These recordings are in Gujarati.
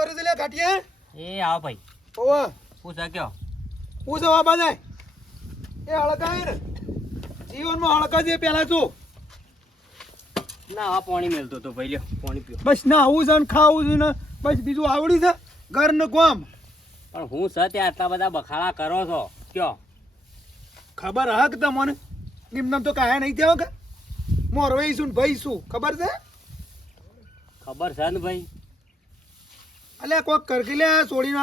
કરે છે લે ઘાટિયા? એ આવો ભાઈ. ઓવા પૂછા કયો? હું જવા બાજાય એ હળકાય ને જીવનમાં હળકા જે પેલા તું ના આ પાણી મેલતો તો ભાઈ, લ્યો પાણી પીઓ. બસ ના આવું છે ને ખાવું છે ને બસ બીજું આવડી છે ઘર ને કોમ. પણ હું સતે આટલા બધા બખાડા કરો છો કયો? ખબર હક તમને નિમનમ તો કાયા નહીં થયો કે મોરવાઈ શું ને ભાઈ શું ખબર છે? ખબર છે ને ભાઈ. અલ્યા કોક કરકી લે છોડીને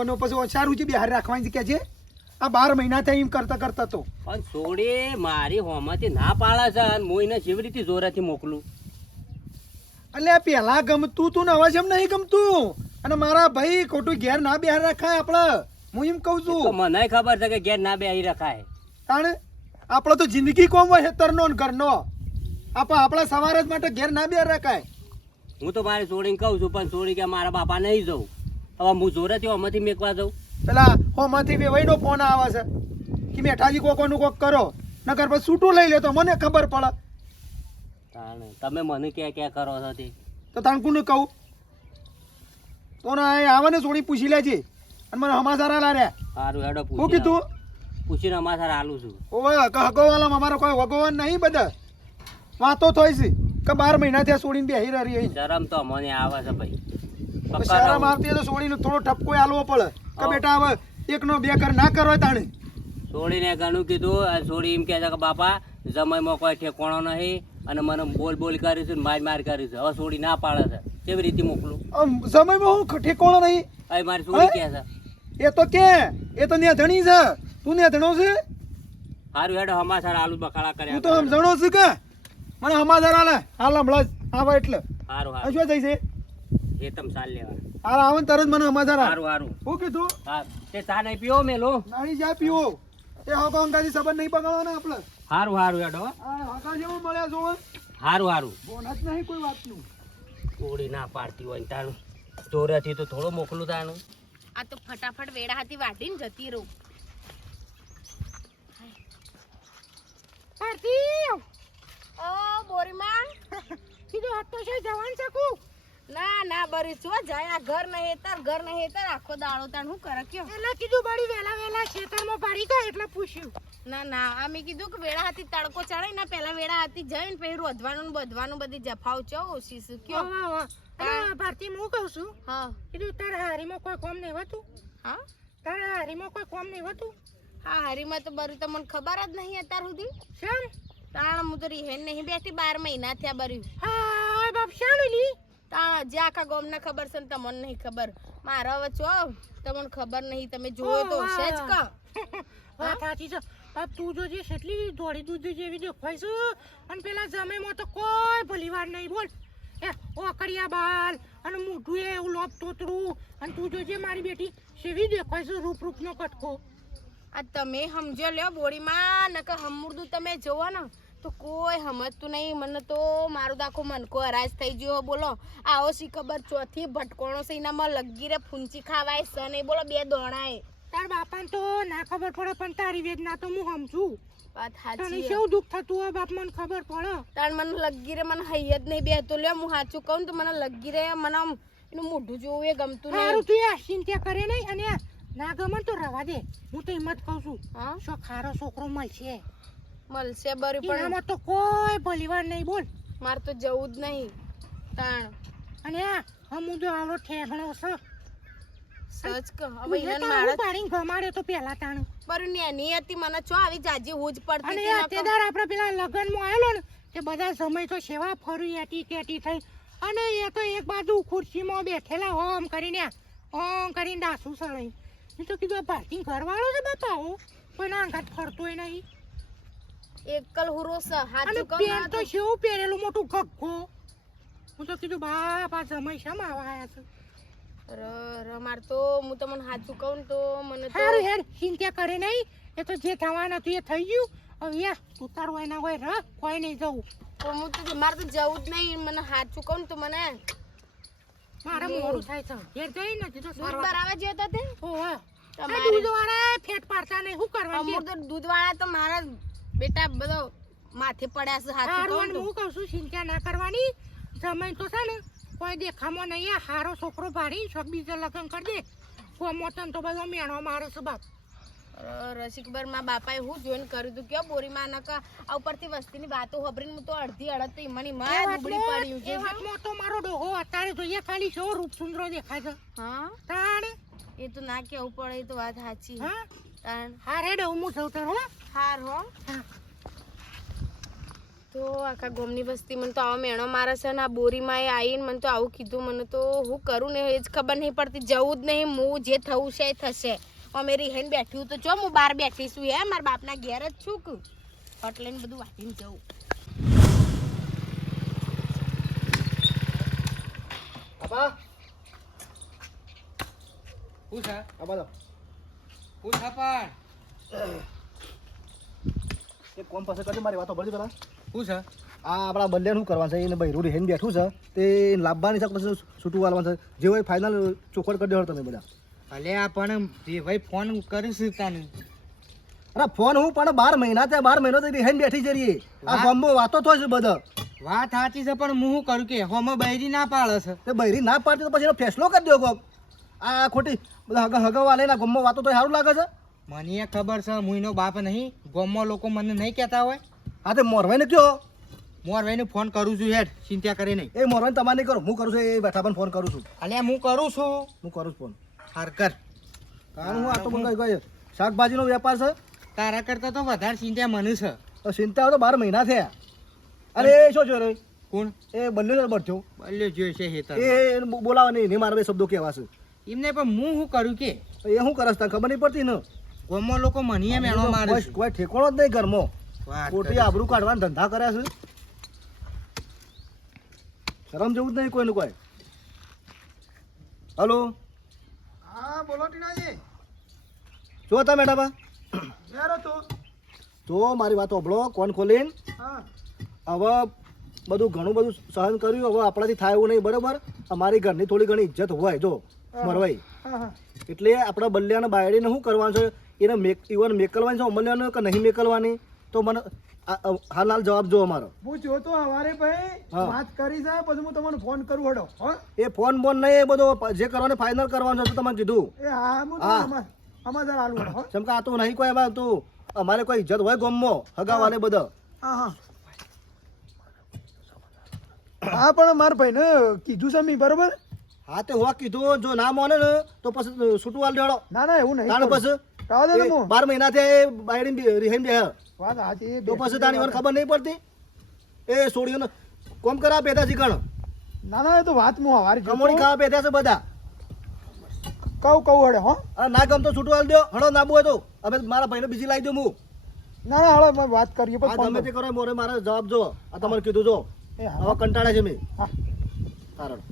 વનો પછી સારું છે બિહાર રાખવાની કે છે આ 12 મહિના થઈ એમ કરતા કરતા તો. પણ છોડી મારી હોમાંથી ના પાડે છે અને હું એને કેવી રીતે જોરેથી મોકલું? અલ્યા પેલા ગમતું તું ને હવે જેમ નહીં ગમતું. અને મારા ભાઈ ખોટું ઘેર ના બિહાર રાખાય આપડે. હું એમ કઉ તો છું મને ખબર છે કે ઘેર ના બેહી રખાય. તાણે આપડે તો જિંદગી કોમ હોય હેતરનો ને ઘરનો. આપણા સવાર જ માટે ઘેર ના બિહાર રાખાય. હું તો મારી છોડીને કહું છું પણ છોડી કે મારા બાપા નહીં જવું. હવે હું જોરેથી આમાંથી મેકવા જાઉં? પેલા હોમાંથી વેવાઈનો ફોન આવે છે કે મેઠાજી કોકોનું કોક કરો નકર પછી છૂટું લઈ લે તો મને ખબર પડે. તાણે તમે મને ક્યાં કરો છો તે? તો તાણકુને કહું તો ને આવે ને છોડી પૂછી લેજે અને મને સમાચાર આલા રે. સારું હેડો શું કીધું? પૂછીને અમારા આલું છું. ઓવે હગોવાલામાં અમારો કોઈ વગોવાન નહીં. બધા વાતો થઈ છે કે 12 મહિના થયા છોડીને બેહી રહી. શરમ તો મને આવે છે ભાઈ. શરમ આવતી હોય તો છોડીને થોડો ઠપકો આલવો પડે કે બેટા હવે 1 નો 2 કર ના કરો તાણે. છોડીને ઘણું કીધું અને છોડી એમ કહે છે કે બાપા જમાઈમાં કોઈ ઠેકોણો નહીં અને મને બોલ કરીશું ને માર કરીશું. હવે છોડી ના પાડે છે, કેવી રીતે મોકલું? સમયમાં હું ઠેકોણો નહીં. હવે મારી છોડી કહે છે એ તો કે એ તો ન્યા ધણી છે. તું ન્યા ધણો છે? સારું હેડો હમાસાર આલુ બખાડા કર્યા. હું તો સમજણો છું કે મને સમાચાર આલે હાલ હમણાં જ આવે એટલે. સારું આ શું થઈ છે? એ તમ ચાલ લેવા. હાલ આવે ને તરત મને સમાચાર આલે. સારું શું કીધું? હા તે ચા નહીં પીવો મેલો? નાની ચા પીવો. એ હકો અંગાજી સંબંધ નહીં બગાડવાના આપણે. સારું હેડો. હકા જેવું મળ્યા જોવે. સારું બોનસ નહીં કોઈ વાતનું. છોડી ના પાડતી હોય ને તારું ચોરાથી તો થોડો મોકલું તાનું. આ તો ફટાફટ વેડા હાથી વાટીને જતી રહું. પાર્થિવ ઓ બોરીમાં સીધો હટતો છે જવાન શકું? ના બરી છો જાય આ ઘર નહીં હેતર આખો દાડો તાણ હું કરે કયો? એટલે કીધું બડી વેલા ખેતરમાં પાડી ગયો એટલે પૂછ્યું. ના અમે કીધું કે વેડા હાથી તડકો ચડે ને પેલા વેડા હાથી જઈને પછી રોધવાનું ને બધવાનું બધી જફાવ ચો ઓછી શું કયો? ભારતી હું કહું છું હા કીધું તારા હારીમાં કોઈ કોમ નહીં હોતું? હા તારા હારીમાં કોઈ કોમ નહીં હોતું? હા હારીમાં તો બરું તમને ખબર જ નહીં અત્યાર સુધી. શેમ? તાણ હું તો રીહેન નહીં બેઠી 12 મહિના થયા બર્યું. હા બાપ શાળુલી તાણ જે આખા ગામને ખબર છે ને તમને નહીં ખબર. મારા હવે ચો તમને ખબર નહીં, તમે જોયો તો હશે જ કા. વાત સાચી છે. તું જો જે કેટલી ધોળી દૂધ જેવી દેખાય છે અને પેલા જમેમાં તો કોઈ ભલીવાર નહીં. બોલ એ ઓકડિયા બાલ અને મોઢું એવું લોપ તોતરું અને તું જો જે મારી બેટી સેવી દેખાય છે રૂપનો કટકો. આ તમે સમજો લ્યો બોડીમાં નકર હમુરદું તમે જોવો ને તો કોઈ સમજતું નહીં. મને તો મારું દાખો મનકો હરાજ થઈ ગયો. બોલો આવો શી ખબર ચોથી ભટકોણો છે એનામાં લગી રે ફૂંચી ખાવાય છે નહીં. બોલો 2 દોણાય. તાર બાપાને તો ના ખબર પડે પણ તારી વેદના તો હું સમજું. વાત સાચી. કેવું દુઃખ થતું હોય બાપ મને ખબર પડે. તાર મને લગી રે મને હૈયત નહીં બેહતો લ્યો. હું સાચું કહું તો મને લગી રે મને એનું મોઢું જોવું એ ગમતું નહીં. સારું તું આ ચિંતા કરે નહીં અને ના ગમે તો રવા દે. હું તો એમ જ કહું છું હા શો ખારો છોકરો મળશે બરી પણ એમાં તો કોઈ ભલીવાર નહીં. બોલ મારે તો જવું જ નહીં તાણ. અને હું તો આવડો ઠેકણો છે સચ ક હવે એને મારા પાડીને ગમાડે તો પેલા તાણ બરી નેની હતી મને ચો આવી જાજી હોજ પડતી. અને અત્યાર આપણે પેલા લગનમાં આવેલો ને તે બધા સમય તો સેવા ફરી એટી કેટી થઈ અને એ તો એક બાજુ ખુરશીમાં બેઠેલા ઓમ કરીને દાસુ સળાઈ. મેં તો કીધું ભારતી ઘરવાળો છે બાપા હું કોઈ ના અંગાત ફરતોય નહીં. એકલ હુરો છે હાચું કહું પેન તો શેવું પહેરેલું મોટું ગગ્ગો. હું તો કીધું બાપ આ સમય શેમ આયા છે? માર તો હું તમને સાચું કહું ને તો મને તો સારું હેડ ચિંતા કરે નહીં. એ તો જે થવાનું હતું એ થઈ ગયું. હવે યા તું તારું એના હોય ર કોઈ નહીં જવું તો હું તો મારે તો જવું જ નહીં. મને સાચું કહું ને તો મને મારા મોડું થાય છે. ઘેર જઈ નથી તો દૂધ બરાબર જે હતા તે ઓહો તમારે દૂધ વાળા ફેટ પાડતા નહીં શું કરવાનું? અમુક તો દૂધ વાળા તો મારા બેટા બધો માથે પડ્યા છે. સાચું કહું તો હું કહું છું ચિંતા ના કરવાની. સમય તો છે ને કોઈ દેખામાં નહીં આ હારો છોકરો ભારી છોક બીજો લગ્ન કરી દે કોમો તન તો બધો મેણો મારે છે બાપ રસિકબર માં બાપાએ હું જોઈન કર્યું તું કેવો બોરી માં નકા આ ઉપરથી વસ્તીની વાતો હોબરીને હું તો અડધી અડધ તો ઈમની માં ડૂબડી પડ્યું છે વાતમાં તો મારો ડોહો અત્યારે જોઈએ ખાલી જો રૂપ સુંદરો દેખાય છે હા તાણ એ તો ના કેવું પડે એ તો વાત સાચી હા તાણ હારે ડો હું સૌ તારો હાર હો તો આખા ગોમની વસ્તી મને તો આવો મેણો મારે છે ને આ બોરીમાં એ આવીને મને તો આવું કીધું મને તો હું કરું ને એ જ ખબર નહીં પડતી જવું જ નહીં હું જે થવું છે એ થશે અમે રીહેન બેઠ્યું તો જો હું બહાર બેઠી છું હે મારા બાપના ઘેર જ છું કે હટ લઈને બધું વાટીને જવું બાપા હું છે બાપા તો હું છે પણ એક કોમ પાસે કરજો મારી વાતો ભરજો પેલા હું છે આ આપણા બંને શું કરવાનું છે એને ભાઈ રૂડી હેન બેઠું છે તે લાભવાની છે પછી છૂટું વાળવાનું છે જે હોય ફાઇનલ ચોખવટ કરી દેવો તમે બધા અલે આ પણ જે ભાઈ ફોન કરીશું તને અરે ફોન હું પણ 12 મહિના ત્યાં 12 મહિનો તો હેન બેઠી જઈએ આ ગામમાં વાતો તો છે બધા વાત સાચી છે પણ હું શું કરું કે હોમ બૈરી ના પાડે છે તે બૈરી ના પાડતી તો પછી એનો ફેસલો કરી દો કોક આ ખોટી બધા હગવા લઈને ગામમાં વાતો તો સારું લાગે છે મને એ ખબર છે મુઈનો બાપ નહીં ગામમાં લોકો મને નહીં કહેતા હોય હા તે મોરવાઈને કયો મોરભાઈને ફોન કરું છું હેડ ચિંતા કરે નહીં એ મોરવાઈને તમારે નહીં કરો હું કરું છું એ બેઠા પણ ફોન કરું છું અલે હું કરું છું હું કરું છું ફોન હાર કર કારણ હું આ તો મને કઈ શાકભાજીનો વેપાર છે તારા કરતા તો વધારે ચિંતા મને છે તો ચિંતા તો 12 મહિના થયા અરે એ શું જોયો કોણ એ બલ્યો બળ્યો બલ્યો જોઈ છે હેતર એ બોલાવા નહીં મારા બે શબ્દો કહેવા છે એમને પણ હું શું કરું કે એ શું કરસ તને ખબર નહીં પડતી ને ગામમાં લોકો મને મેણો મારે છે કોઈ ઠેકોણો જ નહીં ઘરમાં વાત ખોટી આબરૂ કાઢવાના ધંધા કર્યા છે શરમ જેવું જ નહીં કોઈનું કોઈ હલો હા બોલો ટીનાજી જો હતા મેડમ ક્યારે તો જો મારી વાત સાંભળો કોણ ખોલીને હા હવે બધું ઘણું બધું સહન કર્યું હવે આપણાથી થાય એવું નહીં બરાબર અમારી ઘરની થોડી ઘણી ઇજ્જત હોય જો મરવાઈ હા હા એટલે આપણા બલ્યાને બાયડીને શું કરવાનું છે એને ઇવન મેકલવાની છે અમલ્યાને કે નહીં મેકલવાની તો મને હાલ જવાબ જો અમારો હું જોતો હવારે ભાઈ હા. વાત કરી છે પછી હું તમને ફોન કરું હડો હો એ ફોન બોન નહીં એ બધો જે કરવાનું ફાઇનલ કરવાનું છે તમને કીધું એ હા હું હા. અમાર હાલું હડો હો જેમ કે આ તો નહીં કોઈ એમાં તું અમારે કોઈ ઇજ્જત હોય ગામમાં હગાવાને બધા હા હા હા પણ મારા ભાઈને કીધું છે મેં બરોબર હા તે હોવા કીધું જો ના માને ને તો પછી છૂટું વાળ દેડો ના ના એવું નહીં તાણ કરું. પછી કાઢો દે ને હું 12 મહિના થયા એ બાયડી રિહાઈ બે વાત સાચી તો પછી તાણી વાર ખબર નહીં પડતી એ છોડીઓને કોમ કરા પેદા શીખણ ના ના એ તો વાત હું હવારે કમોણી ખાવા પેદા છે બધા કહું હડે હો આ ના ગમતો છૂટું હાલ દો હણો નાબુ હોય તો હવે મારા ભાઈને બીજી લાવી દઉં હું ના ના હળો અમે વાત કરીએ આ પછી ફોન ગમે તે કરો મોરે મારા જવાબ જો આ તમારે કીધું જો એ હા હવે કંટાળે છે મેં હા કારણ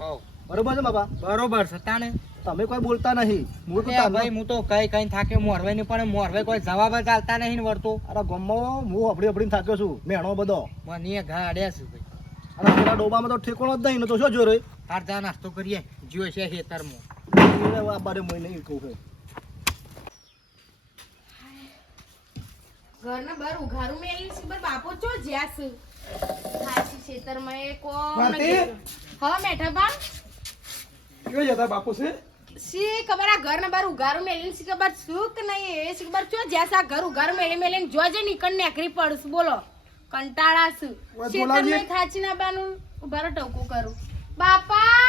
હોવ બરોબર છે બાપા બરોબર છે તાને તમે કોઈ બોલતા નહીં હું તો અલ્યા ભાઈ હું તો કઈ કઈ થાકે મોરવાઈ ને પણ મોરવાઈ કોઈ જવાબ જ આલતા નહીં ને વળતો અરે ગમમાં હું અપડી થાક્યો છું મેણો બધો મને ઘા અડ્યા છે ભાઈ અને પેલા ડોબામાં તો ઠેકોણો જ નહીં ને તો શું જોયો રે તાર જા નાસ્તો કરીએ જીઓ છે ખેતરમાં આ બારે মই નહીં કહું છું ઘરના બહાર ઉઘારું મેલી છે પર બાપો ચો જ્યાસ ખાસી ખેતરમાં એ કોણ વાતી? હા મેઠા બા કેવા જતા બાપુ છે સી ખબર આ ઘરના બહાર ઉઘારું મેલી સી ખબર સુખ નહીં એ સી ખબર ચો જ્યાસ આ ઘર ઉઘારું મેલી મેલીને જોજે નીકળ નેકરી પડસ બોલો કંટાળા છું ઓય ખેતરમાં બોલાવજે. થાચી ના બાનું ઉભારો ટવકો કરું બાપા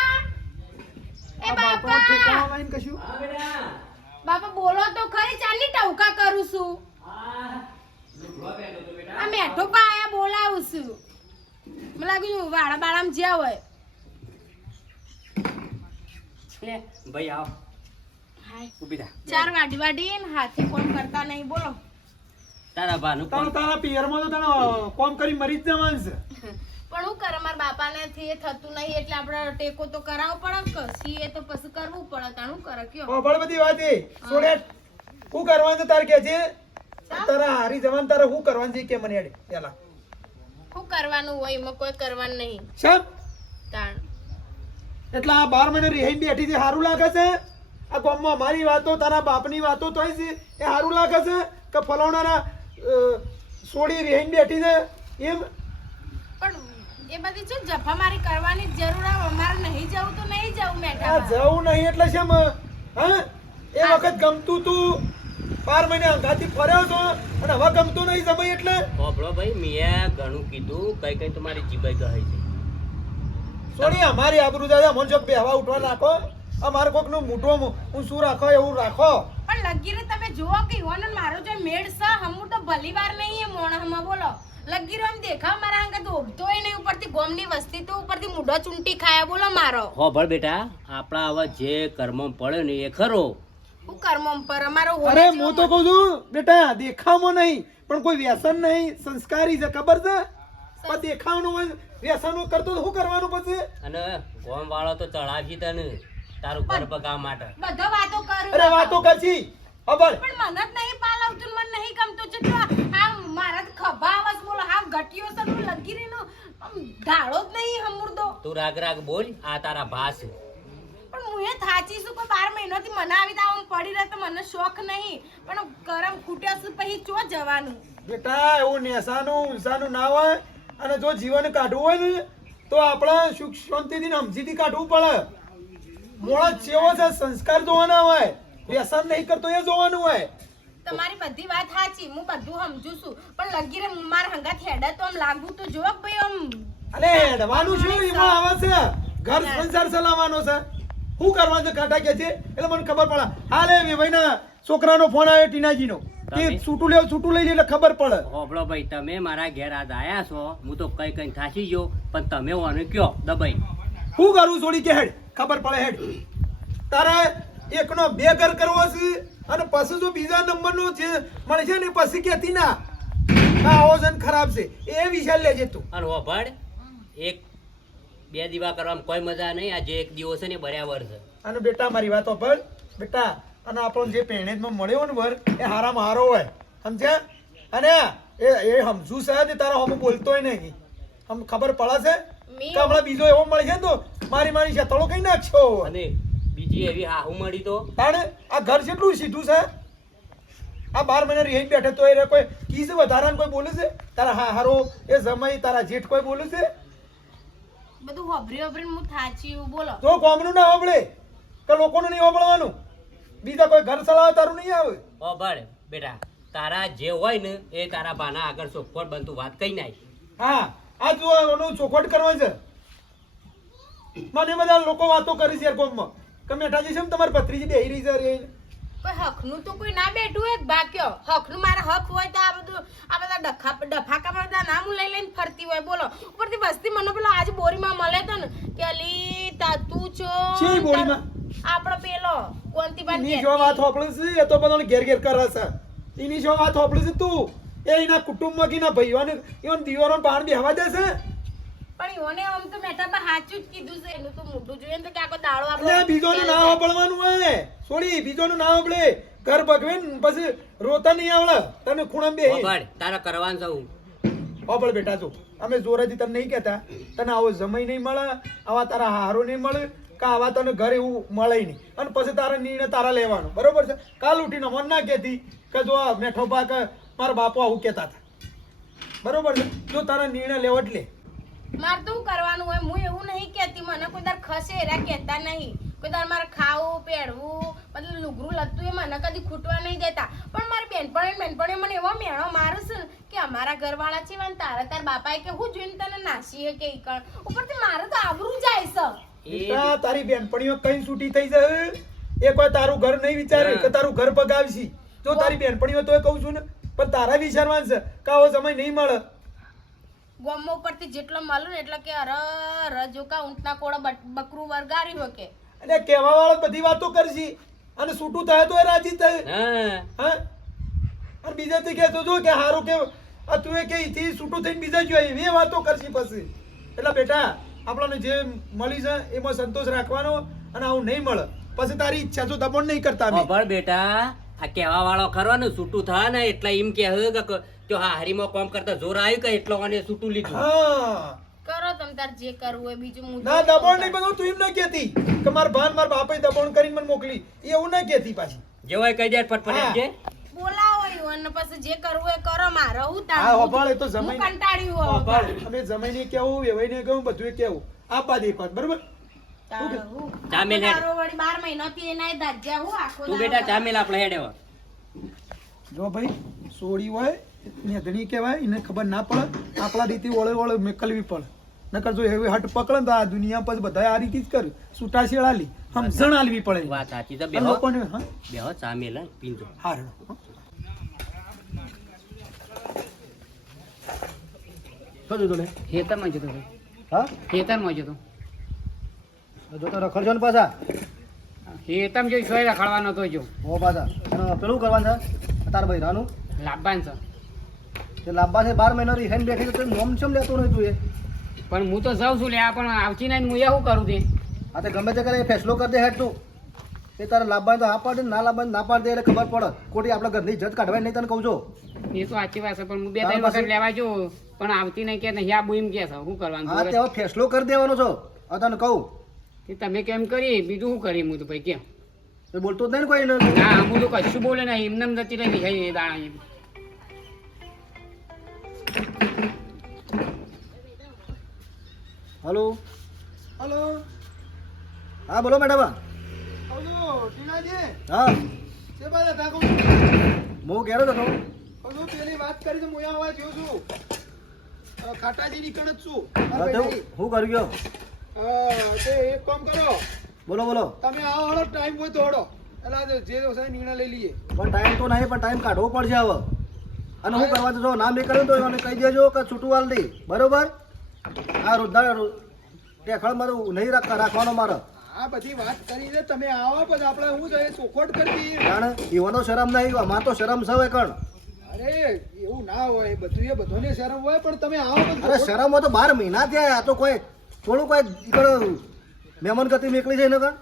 એ આ બાપા બાપા ઠેકાણો લાઈન કશું બાપા બોલો તો ખરી ચાલી ટવકા કરું છું આ મેઠો પાયા બોલાવું છું મને લાગ્યું વાળા બાળામાં જ્યાં હોય લે ભાઈ આવ હાય ઊભી થા ચાર વાડી વાડી ને હાથે કોણ કરતા નહીં બોલો તારા બાનું ફોન તારા પિયરમાં તો તને કોમ કરી મરી જ જવાનું છે પણ હું કરે મારા બાપાને થી એ થતું નહીં એટલે આપણે ટેકો તો કરાવવો પડે કે સી એ તો પછી કરવું પડે તાણું કરે કયો ઓ બળ બધી વાત એ છોડે શું કરવાનું છે તારે કે છે તારા હારી જવાન તારે શું કરવાનું છે કે મને હેડે પેલા શું કરવાનું હોય એમાં કોઈ કરવાનું નહીં સાહેબ તાણ એટલે આ 12 મહિને રિહાઈ બેઠી છે સારું લાગે છે આ ગામમાં અમારી વાતો તારા બાપની વાતો તોય છે એ સારું લાગે છે કે ફલાણાના સોડી રિહાઈ બેઠી છે એમ પણ એ બધી શું જફામારી કરવાની જ જરૂર આવે અમારે નહીં જવું તો નહીં જવું આ મેઠામાં જવું નહીં એટલે શેમ હા એ વખત ગમતું તું 12 મહિને અંગાથી ફર્યો છો અને હવે ગમતું નહીં જમાઈ એટલે હોભળો ભાઈ મેં ઘણું કીધું કઈ કઈ તમારી જીબાઈ કહે છે સોની અમારી આબરૂ દાદા મન જો બેહવા ઉઠવા નાખો અમારે કોકનું મોઢું હું શું રાખો એવું રાખો પણ લગીરે તમે જુઓ કે ઈવોને મારો જો મેળ છે હમું તો ભલી વાર નહીં એ મોણમાં બોલો લગીરો એમ દેખાવ મારા અંગે તો ઉભતોય નહીં ઉપરથી ગોમની વસ્તી તો ઉપરથી મૂઢો ચૂંટી ખાયા બોલો મારો હોભળ બેટા આપણા હવે જે કર્મો પડ્યો ને એ ખરો હું કર્મમ પર અમારો અરે હું તો કહું છું બેટા દેખાવમાં નહીં પણ કોઈ વ્યસન નહીં સંસ્કારી છે ખબર છે પણ દેખાવનું હોય વ્યસનો કરતો તો શું કરવાનું પછી અને ગોમ વાળો તો ચડાવજી તને તારું ઘર પગાવવા માટે બધો વાતો કરું અરે વાતો કરશી ખબર પણ મને જ નહીં પાલાવતું ને મને નહીં ગમતું છે તો આ મારા તો ખભા આવાજ બોલો હા ગટિયો છે તો લગીરીનો ઢાળો જ નહીં હમુરદો તું રાગ રાગ બોલ આ તારા ભાસ પણ હું એ થાચી છું કોઈ 12 મહિનાથી મને આવી દાવ પડી રહે તો મને શોખ નહીં પણ કરમ ખૂટ્યા છે પછી ચો જવાનું બેટા એવું નેસાનું ઊંસાનું ના હોય અને જો જીવન કાઢવું હોય ને તો આપણે સુખ શાંતિથી ને સમજીથી કાઢવું પડે મોળો ચેવો છે સંસ્કાર જોવાના હોય વ્યસન નહીં કરતો એ જોવાનું હોય તમારી બધી વાત સાચી હું બધું સમજુ છું પણ લગીરે માર હંગાત હેડે તો આમ લાગુ તો જો ભાઈ આમ અરે હેડવાનું શું એમાં આવે છે ઘર સંસાર ચલાવવાનો છે શું કરવાનું છે કાંટા કે છે એટલે મને ખબર પડે હાલે ભાઈના છોકરાનો ફોન આવ્યો ટીનાજીનો તે છૂટું લઈ લે એટલે ખબર પડે હોભળો ભાઈ તમે મારા ઘેર આજ આયા છો હું તો કઈ કઈ થાચી ગયો પણ તમે ઓને કયો દબાઈ શું કરું છોડી કે હેડ ખબર પડે હેડ તારે એકનો 2 ઘર કરવો છે અને પછી જો બીજા નંબરનો છે મળે છે ને પછી કેતી ના આવો જન ખરાબ છે એ વિચાર લેજે તું અને હોભળ એક બે દીવા કરવામાં કોઈ મજા નહીં આજે એક દિવસ છે ને બરાબર છે અને બેટા મારી વાત પર બેટા અને આપણો જે પહેણેજમાં મળ્યો ને વર એ હારામાં હારો હોય સમજ્યા અને એ સમજુ છે ને તારા હમ બોલતોય નહીં હમ ખબર પડે છે કે હમણાં બીજો એવો મળે છે ને તો મારી શેતળો કઈ નાખશો અને બીજી એવી હાહુ મળી તો તાણે આ ઘર કેટલું સીધું છે આ 12 મહિના રહી બેઠે તો એ કોઈ કીસ વધારાને કોઈ બોલે છે તારા હારો એ જમાઈ તારા જેઠ કોઈ બોલે છે બધું હોભરી હોભરીને હું થાચી હું બોલો તો કોમનું ના હોબળે કે લોકોનું નહીં હોબળવાનું બીજા કોઈ ઘર ચલાવે તારું નહીં આવે હોભળ બેટા તારા જે હોય ને એ તારા બાના આગળ ચોખવટ બનતું વાત કઈ નાખ હા આ જો એનું ચોખવટ કરવા છે મને બધા લોકો વાતો કરી છે કોમમાં કે મેઠાજી છે તમારી પત્રીજી બેહી રહી છે રે કોઈ હકનું તો કોઈ ના બેઠું એક બાક્યો હકનું મારા હક હોય તો આ બધા ડફાકા બધા નામ લઈ લઈને ફરતી હોય બોલો ઉપરથી વસ્તી મને પેલો આજે બોરીમાં મળે તો ને કે અલી તું છો શી બોરીમાં આપણો પેલો કોંતીબાન એની જો વાત હોપળે છે એ તો બધાને ઘેર ઘેર કરે છે એની જો વાત હોપળે છે તું એ એના કુટુંબમાં કે ના ભાઈઓને એવન દીવારોને પાણ બેહવા દે છે પણ ઈઓને આમ તો મેટામાં સાચું જ કીધું છે એનું તો મોઢું જોઈએ ને તો કે આખો દાડો એટલે આ બીજોનું ના હોપળવાનું હોય છોડી બીજોનું ના હોપળે ઘર ભગવે ને પછી રોતા નહીં આવડે તને ખૂણામાં બેહી હોભળ તારા કરવાનું સૌ હોપળ બેટા તું અમે જોરેથી તને નહીં કહેતા તને આવો જમાઈ નહીં મળે આવા તારા હારો નહીં મળે કે આવા તને ઘર એવું મળે નહીં અને પછી તારા નિર્ણય તારા લેવાનો બરોબર છે કાલ ઉઠીને મન ના કહેતી કે જો આ મેઠો પાક મારા બાપુ આવું કહેતા હતા બરોબર છે જો તારા નિર્ણય લેવો એટલે મારે તો શું કરવાનું હોય હું એવું નહીં કહેતી મને કોઈ દર ખસે એરા કહેતા નહીં કોઈ દર મારે ખાવું પહેરવું મતલબ લુગરું લગતું એ મને કદી ખૂટવા નહીં દેતા પણ મારી બેનપણી મને એવો મેણો મારું છે ને કે અમારા ઘરવાળા છે ને તાર બાપાએ કે હું જોઈને તને નાસીએ કે ઈકણ ઉપરથી મારે તો આબરૂ જાય છે બેટા તારી બેનપણીઓ કઈ છૂટી થઈ જાય એ કોઈ તારું ઘર નહીં વિચારે કે તારું ઘર પગાવશી જો તારી બેનપણીઓ તો કહું છું ને પણ તારા વિચારવાનું છે કે આવો સમય નહીં મળે ગોમો ઉપરથી જેટલો મળું ને એટલે કે અર જોકા ઊંટના કોળા બકરું વરગારી હોય કે અને કહેવા વાળા બધી વાતો કરશી અને છૂટું થાય તો એ રાજી થાય હા હા અને બીજાથી કહેતો જો કે હારું કે આ તું એ કે ઈથી છૂટું થઈને બીજા જોઈએ એ વાતો કરશી પછી એટલે બેટા આપણને જે મળી છે એમાં સંતોષ રાખવાનો અને આવું નહીં મળે પછી તારી ઈચ્છા તો દમણ નહીં કરતા અમે હોભળ બેટા આ કહેવા વાળો ખરો ને છૂટું થાય ને એટલે એમ કે તો હા હરીમાં કામ કરતા જોર આવ્યું કે એટલો અને છૂટું લીધું હા કરો તમ તાર જે કરવું હોય બીજું હું ના દબાણ નહીં બધું તું એમ ના કહેતી કે મારા ભાન મારા બાપે દબાણ કરીને મને મોકલી એવું ના કહેતી પાછી જેવાય કહી દે ફટફટ એમ કે બોલાવો ઈવોને અને પછી જે કરવું એ કરો મારે હું તાણ હા, હું હોભળ, એ તો હું જમાઈ- કંટાળ્યું હવે હોભળ, અમે જમાઈને કેવું વેવાઈને કેવું બધું કેવું આપવા દે એક વાર, બરોબર? તાણ હું. ચા મેલ હેડ. તારો વળી 12 મહિનાથી એનાય દાજ્યા હું આખો તું દાડો બેટા ચા મેલ આપણે હેડે હવે. જો ભાઈ સોડી હોય નેધણી કહેવાય, એને ખબર ના પડે આપણા રીતે ઓળે ઓળે મેકલવી પડે. નકર જો એવી હટ પકડે ને તો આ દુનિયા પછી બધા આ રીતે જ કરે, છૂટા છેડાલી સમજણ આલવી પડે. વાત સાચી છે. અને બેહો લોકોને હા બેહો ચા મેલ હે, પીજો. હારું. શું જોતો લે? ખેતરમાં જતો હતો. હા ખેતરમાં જતો. જોતો રખડજો ને પાછા. ખેતરમાં જોઈ સોય રખડવાનો હતો જો. ઓ પાછા અને પેલું કરવાનું છે તાર ભાઈ રાનું લાભવાન છે. તે લાંબા છે 12 મહિના રી હેન બેઠી તો નોમ ચમ લેતો નહીં તું એ. પણ હું તો જાઉં છું લે આ પણ આવતી નહીં હું શું કરું તે. આ તે ગમે તે કરે એ ફેસલો કરી દે હેડ તું. એ તારે લાંબા તો હા પાડે ને ના લાંબા ના પાડે એટલે ખબર પડે. ખોટી આપણા ઘરની ઇજ્જત કાઢવાય નહીં તને કહું છું. એ તો સાચી વાત છે પણ હું બે તારા ત્રણ વખત પાસે- લેવા જો પણ આવતી નહીં કે નહીં આ બુઈમ કે છે શું કરવાનું હા તે જોવે? હવે ફેસલો કરી દેવાનો છો. આ તને કહું કે તમે કેમ કરી બીજું શું કરી હું તો ભાઈ કેમ એ બોલતો જ નહીં ને કોઈ એને. ના હું તો કશું બોલે નહીં એમને એમ જતી રહી છે એ દાણા. હલો હલો હા બોલો મેડમ. હલો ટીનાજી હા છે બાજુ ઠાકોર હું ઘેરો હતો. હજુ પેલી વાત કરી છે હું અહીંયા આવવા જ્યો છું ખાટાજીની કણ જ છું હા તો હું કરી ગયો. તે એક કામ કરો બોલો બોલો. તમે આવો હળો ટાઈમ હોય તો હળો એટલે જે છે નિર્ણય લઈ લઈએ પણ ટાઈમ તો નહીં પણ ટાઈમ કાઢવો પડશે હવે. અને હું કરવા જો નામ એ કર્યું તો એને કહી દેજો કે છૂટું વાલ દે બરોબર. આ રોજદાર ટેખળ મારું નહીં રાખવાનો મારે. આ બધી વાત કરી છે તમે આવો પછી આપણે શું છે ચોખવટ કરી દઈએ જાણે એવાનો શરમ નહીં અમાર તો શરમ છે હવે કણ. અરે એવું ના હોય બધું એ બધાને શરમ હોય પણ તમે આવો પછી અરે ચોખવટ- શરમ હોય તો 12 મહિના થયા. આ તો કોઈ થોડું કોઈ ઈકણ મહેમાન ગતિ નીકળી છે એને કણ.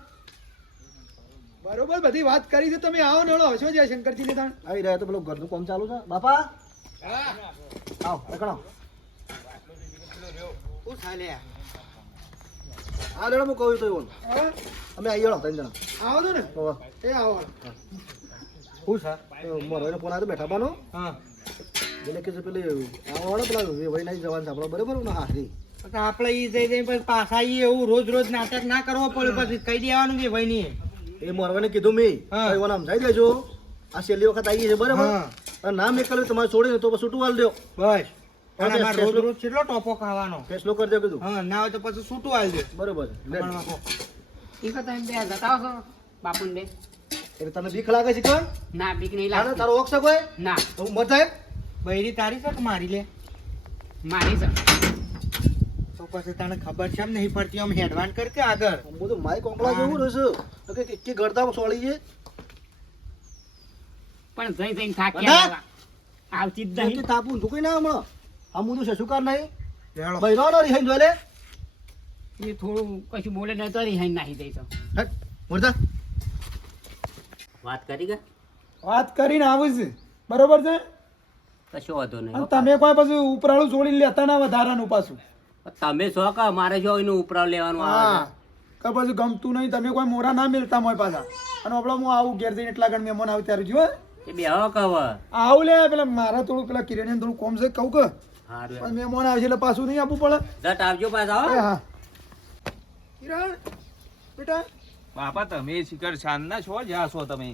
બરોબર બધી વાત કરી છે તમે આવો ને હળો હશો જય શંકરજી ને તાણ આવી રહ્યા તો પેલું ઘરનું કામ ચાલુ છે બાપા. હા આવો એકણો. શું ચાલે આ લેડો હું કહું તો એવું હા અમે આવી ગયો 3 જણા. આવો તો ને હોવે. એ આવો શું છે મારો એને ફોન આવ્યો બેઠા પાનો. હા એટલે કે જે પેલી આવો વાળો પેલા ભાઈ નહીં જવાનું છે આપણો બરોબર ને હારી. આપણે ઈ જઈ જઈને પછી પાછા ઈ એવું રોજ રોજ નાટક ના કરવો પડે પછી કહી દેવાનું કે ભાઈ ની એ મોરવાને કીધું મેં હા. ભાઈ ઓને સમજાઈ દેજો આ છેલ્લી વખત આવી છે બરાબર. હા. અને નામ એક કર્યું તમારે છોડીને તો પછી છૂટું વાલ દો. બસ અને અમારે રોજ રોજ કેટલો ટોપો ખાવાનો ફેસલો કરી દો કીધું. હા ના હોય તો પછી છૂટું આવી દે બરોબર લે. એ તો તમે બે જતા આવશો બાપુને બે. એટલે તને બીક લાગે છે કોણ? ના બીક નહીં તારે લાગતી. તારો ઓક્ષ કોઈ ના તો હું મર જાય. બૈરી તારી છે કે મારી લે મારી છે. તો પછી તને ખબર છે એમ નહીં પડતી આમ હેડવાન કર કે આગળ હું તો માઈક ઓંકળા જેવું રહેશે તો કે ગળદામાં સોળી છે. પણ જઈ જઈને થાકી બધા? આવ્યા. આવતી જ નહીં. તો તાપું તું કઈ ના હમણાં આમ હું તો શશુકાર નહીં લેડો. બૈરો નો રિહાઈ જોલે. એ થોડું કશું બોલે નહીં તો રિહાઈ નાખી દઈ તો. હટ મોરતા. વાત કરી કે વાત કરીને આવું છે બરોબર છે કશો વાંધો નહીં અને હો. તમે કોઈ પછી ઉપરાળું છોડીને લેતા ના વધારાનું પાછું તમે શો કે મારે જો એનું ઉપરાવ લેવાનું આવે હા કે પછી ગમતું નહીં તમે કોઈ મોરા ના મેલતા હોય પાછા અને આપણે હું આવું ઘેર જઈને એટલા ગણ મહેમાન આવે ત્યારે જો છે એ બેહો કવ આવું લે પેલા મારા થોડું પેલા કિરણિયા થોડું કોમ છે કહું કે હારું પણ મહેમાન આવે છે એટલે પાછું નહીં આપવું પડે જટ આવજો પાછા એ હો. હા કિરણ બેટા બાપા તમે શિખર શાનના છો જ્યાં છો તમે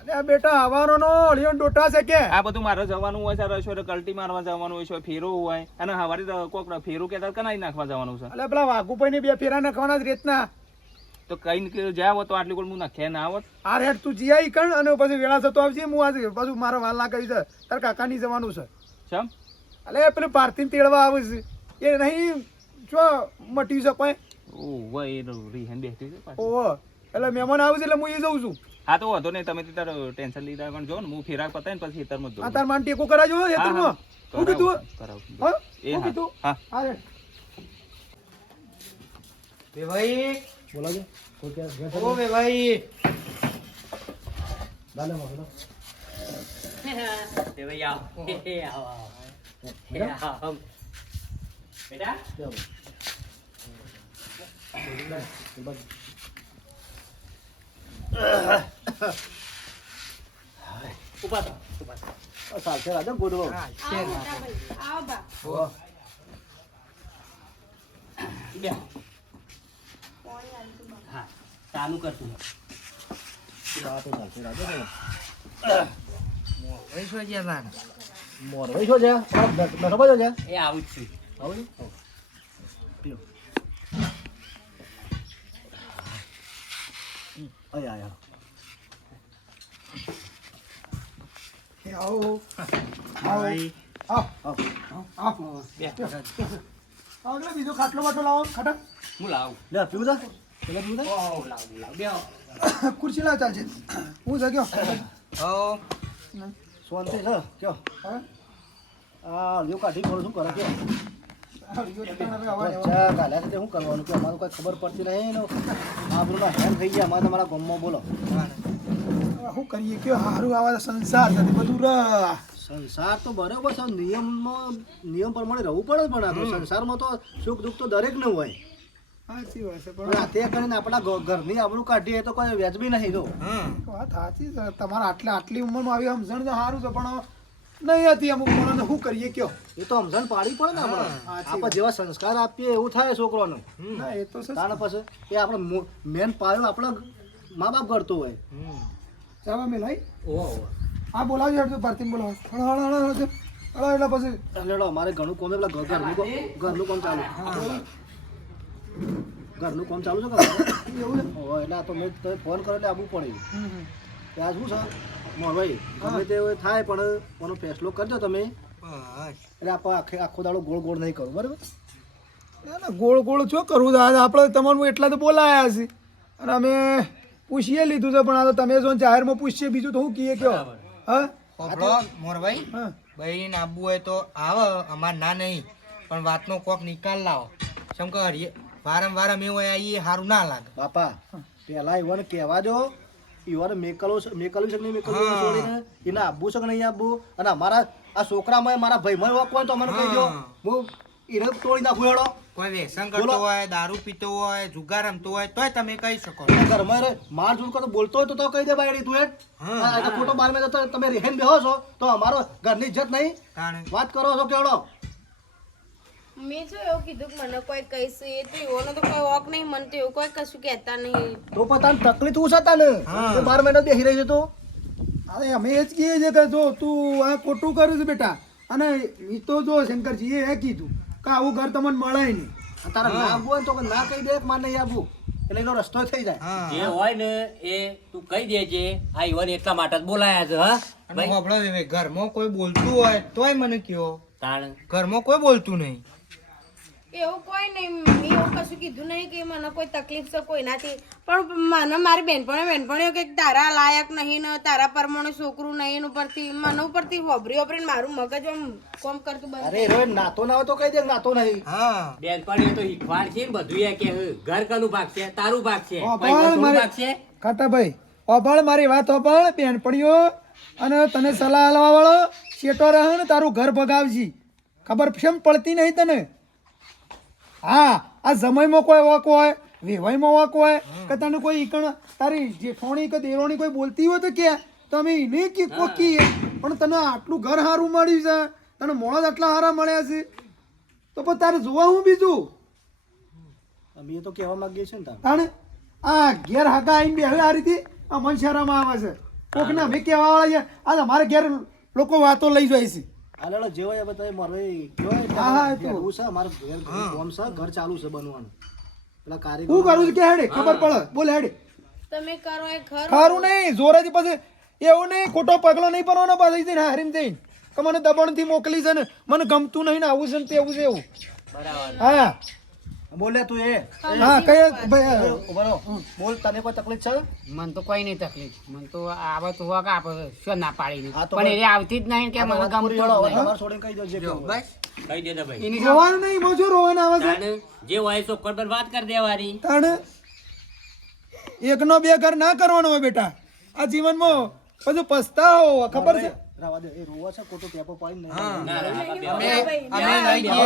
અરે આ બેટા આવાનો નો અળિયો ડોટા છે કે આ બધું મારે જવાનું હોય છે રસોઈ કલ્ટી મારવા જવાનું હોય છે ફેરો હોય અને હવારે તો કોક ફેરો કેતા કનાઈ નાખવા જવાનું છે એટલે પેલા વાઘુભાઈ ને બે ફેરા નાખવાના જ રીતના તો કઈ જ્યાં હોત તો આટલી કોલ હું નાખ્યા ના આવત આ રેટ તું જી આવી કણ અને પછી વેળા થતો આવજે હું આજે પાછું મારા વાલા કરી છે તાર કાકાની જવાનું છે ચમ એટલે પેલું ભારતી તેડવા આવે છે એ નહીં જો મટી છે કોઈ ઓ હોય રીહન બેઠી છે પાછી. ઓહો એટલે મહેમાન આવે છે એટલે હું એ જઉં છું હા તો વાંધો નહીં તમે તાર ટેન્શન લીધા પણ જો ને હું ફેરા પતાય ને પછી ખેતરમાં જ આ જઉં. તાર માન ટેકો કરાજો હા, હેતરમાં શું કીધું કરાવું. હા એ શું હા. કીધું હા. હા રે ભાઈ બોલાજો કોઈ કે ઘેર ઓ ભાઈ દાલે મોકલો. તે ભાઈ આવો. આવો, આવો. આવો. બેટા ચાલો. ઉભા થા, ઉભા થા. ચાલશે રાજા ગોડવો આવો મોટા ભાઈ આવો બા હા ચાલુ કરશું ચાલશે રાજા મોર મોરવાઈ છો છે બેઠો બાજો છે એ આવું જ છું આવું પીઓ આયા આવો આવો બીજો ખાટલો બાટલો લાવો ખાટા હું લાવું લે પીવું તા પેલા પીવું તા ખુરશી લાવ ચાલશે હું જગ્યો શાંતિ છે કયો આ લ્યો કાઢી કરો શું કરે કે અચ્છા ગાલ્યા છે શું કરવાનું કે અમારું કોઈ ખબર પડતી નહીં ને આ બોલો હેન થઈ ગયા અમારે તમારા ગામમાં બોલો શું કરીએ કયો સારું આવા સંસાર નથી બધું સંસાર તો બરાબર છે નિયમ પ્રમાણે રહેવું પડે પણ આ તો સંસારમાં તો સુખ દુઃખ તો દરેક ને હોય સાચી વાત છે પણ તે કરીને આપણા ઘરની આપણું કાઢીએ તો કોઈ વ્યાજબી નહીં તો વાત સાચી છે તમારા આટલી ઉંમરમાં આવી સમજણ તો સારું છે પણ નહીં હતી અમુક માણસને શું કરીએ કયો એ તો સમજણ પાડી પડે ને આપણે જેવા સંસ્કાર આપીએ એવું થાય છોકરાને એ તો તાણ પછી એ આપણે મેન પાયો આપણા મા બાપ કરતો હોય ચાલો મેલાઈ હા બોલાવજો હેડ તો ભારતી બોલાવો એટલે પછી લેડો અમારે ઘણું કોમ પેલા ઘરનું કામ ચાલુ ઘરનું કામ ચાલુ છે એવું છે એટલે આ તો મેં તમે ફોન કર્યો એટલે આવવું પડે ત્યાં શું છે ભાઈ ગમે તે થાય પણ એનો ફેસલો કરજો તમે એટલે આપણે આખો દાડો ગોળ ગોળ નહીં કરું બરાબર ના ના ગોળ ગોળ શું કરવું આપણે તમારું એટલા તો બોલાયા છે અને અમે પૂછીએ લીધું છે પણ આ તો તમે જો જાહેરમાં પૂછીએ બીજું તો હું કહીએ કયો હા મોરભાઈ બહેરીને આવવું હોય તો આવો અમાર ના નહીં પણ વાતનો કોક નિકાલ લાવો કેમ કે વારંવાર અમે હોય એ સારું ના લાગે બાપા પેલા ઈવન કહેવા જો ઈવન મેકલું છે કે નહીં મેકલું છોડીને એને આપવું છે કે નહીં આપવું અને અમારા આ છોકરામાં મારા ભાઈમાં એવા કોઈ તો મને કહી દો હું એને તોડી નાખું હેડો કોઈ વ્યસન કરતો હોય દારૂ પીતો હોય જુગાર રમતો હોય તોય તમે કહી શકો ઘરમાં માર ઝૂડ કરતો બોલતો હોય તો કહી દે બાયડી તું હેડ ખોટો બાર મેં તમે રહેન બેહો છો તો અમારો ઘરની ઇજ્જત નહીં વાત કરો છો કેવડો મેં શું એવું કીધું કે મને કોઈ કહીશું એ તો એઓનો તો કોઈ વોક નહીં મને તો એવું કોઈ કશું કહેતા નહીં તો પણ તને તકલીફ શું છે તને 12 મહિના બેસી રહી છે તો અરે અમે જ કહીએ છીએ કે જો તું આ ખોટું કર્યું છે બેટા અને એ તો જો શંકરજી એ કીધું કે આવું ઘર તમને મળે નહીં તારા ના આપવું હોય તો ના કહી દે મારે નહીં આપવું એટલે એનો રસ્તો થઈ જાય જે હોય ને એ તું કહી દેજે આ ઈવન એટલા માટે જ બોલાયા છે હા ભાઈ ઘરમાં કોઈ બોલતું હોય તોય મને કયો તાણ ઘરમાં કોઈ બોલતું નહીં એવું કોઈ નહીં મેં એવું કશું કીધું નહીં કે મને કોઈ તકલીફ છે કોઈનાથી પણ મને મારી બેનપણીઓ કે તારા લાયક નહીં ને તારા પરમાણુ છોકરું નહીં ઉપરથી મને ઉપરથી હોભરી મારું મગજ આમ કોમ કરતું બંધ અરે રોય નાતો ના હોય તો કહી દે નાતો નહીં બેનપણીઓ તો શીખવાડ છે ને બધું એ કે ઘર કનું ભાગ છે તારું ભાગ છે ભાગ છે ખાટાભાઈ ઓભાળ મારી વાત ઓભાળ બેનપણીઓ અને તને સલાહ આલવા વાળો શેટો રહે ને તારું ઘર ભગાવજી ખબર કેમ પડતી નહીં તને હા આ સમયમાં કોઈ વોક હોય વેવાઈમાં વોક હોય કે તને કોઈ ઈકણ તારી જેઠોણી કે દેરોણી કોઈ બોલતી હોય તો કે તમે એને કે કોકી પણ તને આટલું ઘર સારું મળ્યું છે તને મોડા આટલા સારા મળ્યા છે તો પણ તારે જોવા હું બીજું અમે તો કહેવા માંગીએ છીએ ને તાણે આ ઘેર હાકા આવીને બે હવે આ રીતે આ મન શહેરામાં આવે છે કોકને અમે કહેવા વાળા છે આ અમારે ઘેર લોકો વાતો લઈ જાય છે હાલો જે હોય બધા મરવાઈ હા છે અમારે ઘર ચાલુ છે બનવાનું પેલા કાર્ય હું કરું છું કે હેડે ખબર પડે બોલ હેડે તમે કરો એ ખરું નહીં જોરેથી પછી એવું નહીં ખોટો પગલો નહીં પડવાનો પાછી જઈને હારીને જઈને કે મને દબાણથી મોકલી છે ને મને ગમતું નહીં ને આવું છે ને તેવું છે એવું બરાબર હા બોલે તું એ હા કઈ ભાઈ બરો બોલ તને કોઈ તકલીફ છે મને તો કોઈ નહીં તકલીફ મને તો આવે તો હોક આપણે શું ના પાડી પણ એ આવતી જ નહીં કે મને ગમતું તમારે છોડીને કહી દો જે બસ કહી દેતા ભાઈ જોવાનું નહીં મોજો રોવાના આવે છે તાણ જે હોય ચોક્કસ પર વાત કરી દેવાની તાણ એકનો બે ઘર ના કરવાનો હોય બેટા આ જીવનમાં બધું પસ્તાવો ખબર છે રાવા દે એ રોવા છે ખોટો પેપો પાડી નહીં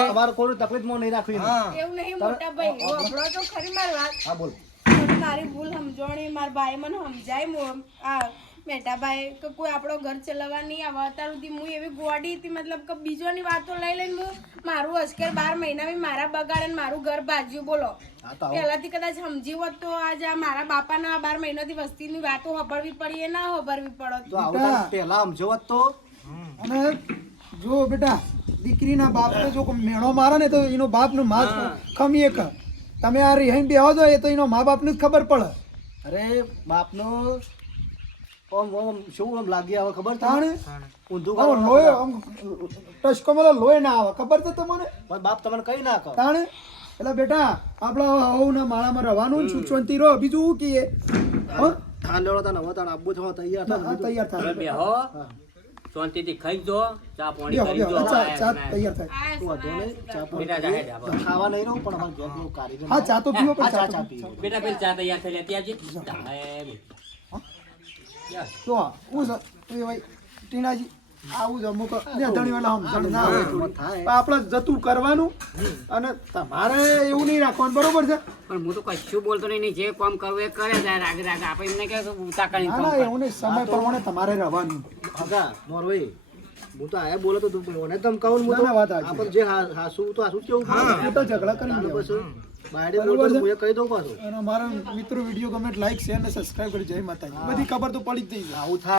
અમાર કોઈ તકલીફમાં નહીં રાખવી એવું નહીં મોટા ભાઈ હોભળો તો ખરી મારી વાત હા બોલ મારી ભૂલ સમજણી મારા ભાઈ મને સમજાય આ મેટાભાઈ કે કોઈ આપણો ઘર ચલાવવા નહીં આવે અત્યાર સુધી હું એવી ગોડી હતી મતલબ કે બીજોની વાતો લઈ લઈને હું મારું અસ્કર 12 મહિનામાં મારા બગાડે ને મારું ઘર બાજ્યું બોલો પહેલાથી કદાચ સમજી હોત તો આજે આ મારા બાપાના 12 મહિનાથી વસ્તીની વાતો સાંભળવી પડી એ ના સાંભળવી પડત તો આવું તાર પહેલા સમજવત તો અને જો બેટા દીકરીના બાપને જો કોઈ મેણો મારે ને તો એનો બાપનો માં ખમીએ કે તમે આ રીહાઈને બેહો છો એ તો એનો મા બાપને જ ખબર પડે. અરે બાપનો ઓમ શું આમ લાગી આવે ખબર તાણે ઊંધું આવો લોહી આમ ટસકો મળે લોહી ના આવે ખબર છે તમને પણ બાપ તમને કઈ ના કહો તાણે એટલે બેટા આપણા હવના માળામાં રહેવાનું ને સુચવંતી રહો બીજું શું કહીએ હો ઠાન લેવડો તાન હવે તાન આબુ થવા તૈયાર હા, થાય તૈયાર થાય હવે બેહો શાંતિથી ખાઈ જો ચા પાણી બેહો, કરી બેહો. જો ચા તૈયાર થાય તું વાંધો નહીં ચા બેટા જાહે જા બસ. ખાવા નહીં રહું પણ અમારે ઘેરનો કારીગર હા ચા તો પીવો પણ ચા ચા ચા તો પીવો બેટા પેલી ચા તૈયાર થઈ લેતી આવજે જાહે. જો હું એ ભાઈ ટીનાજી આવું જ અમુક ને ધણી વાળા સમજણ ના હોય થોડી. પણ આપણે જતું કરવાનું અને તમારે એવું નહીં રાખવાનું બરોબર છે પણ હું તો કશું બોલતો નહીં જે કામ કરવું એ કરે જાય રાગે રાગે આપણે એમને કે ઉતા કરીને ના કામ ના કરે. એવું નહીં સમય પ્રમાણે તમારે રહેવાનું હગા નોર્વે હું તો આયા બોલો તો તું મને તમ કહું હું ના, તો ના, વાત સાચી. આપણ જે હાસુ તો હાસુ કેવું એ તો ઝઘડા કરી તારું લેવાનું. પછી બાયડે બોલતો તો હું એ કહી દઉં પાછું અને અમારા મિત્રો વિડીયો ગમે લાઈક શેર અને સબસ્ક્રાઇબ કરી જય માતાજી બધી ખબર તો પડી જ જઈ આવું થાય